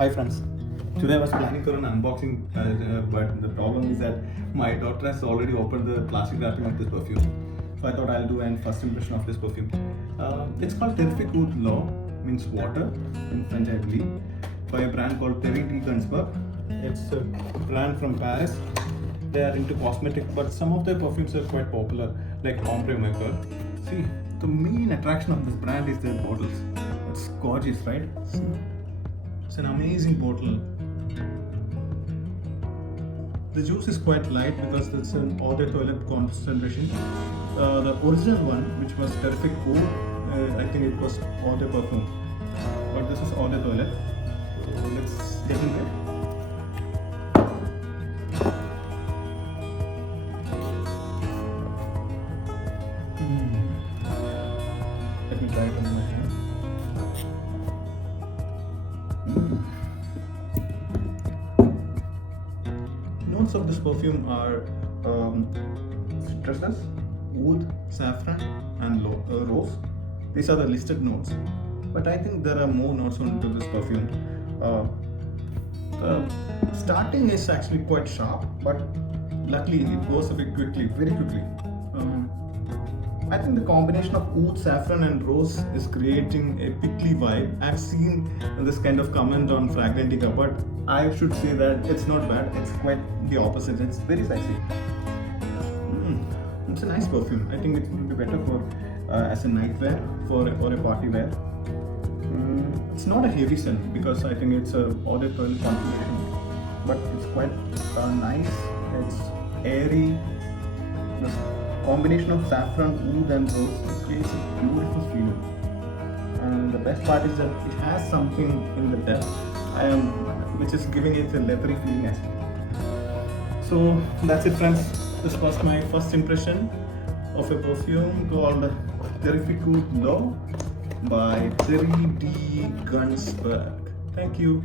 Hi friends, today I was planning for an unboxing but the problem is that my daughter has already opened the plastic wrapping of this perfume. So I thought I'll do an first impression of this perfume. It's called Oud L'Eau, means water in French I believe, by a brand called Gunzberg. It's a brand from Paris. They are into cosmetic, but some of their perfumes are quite popular, like Ombre Maker. See, the main attraction of this brand is their bottles. It's gorgeous, right? See? It's an amazing bottle. The juice is quite light because it's an eau de toilette concentration. The original one, which was Perfect Cool, I think it was eau de perfume. But this is eau de toilette. So let's get into it. Let me try it on my hand. Notes of this perfume are citruses, oud, saffron, and rose. These are the listed notes, but I think there are more notes onto this perfume. The starting is actually quite sharp, but luckily it goes away quickly, very quickly. I think the combination of oud, saffron and rose is creating a prickly vibe. I've seen this kind of comment on Fragrantica, but I should say that it's not bad. It's quite the opposite. It's very sexy. It's a nice perfume. I think it will be better for as a nightwear or a party wear. It's not a heavy scent because I think it's a eau de toilette concentration, but it's quite nice. It's airy. The combination of saffron, oud and rose creates a beautiful feeling. And the best part is that it has something in the depth, which is giving it a leathery feeling as well. So that's it, friends. This was my first impression of a perfume called Oud L'Eau by Gunzberg. Thank you.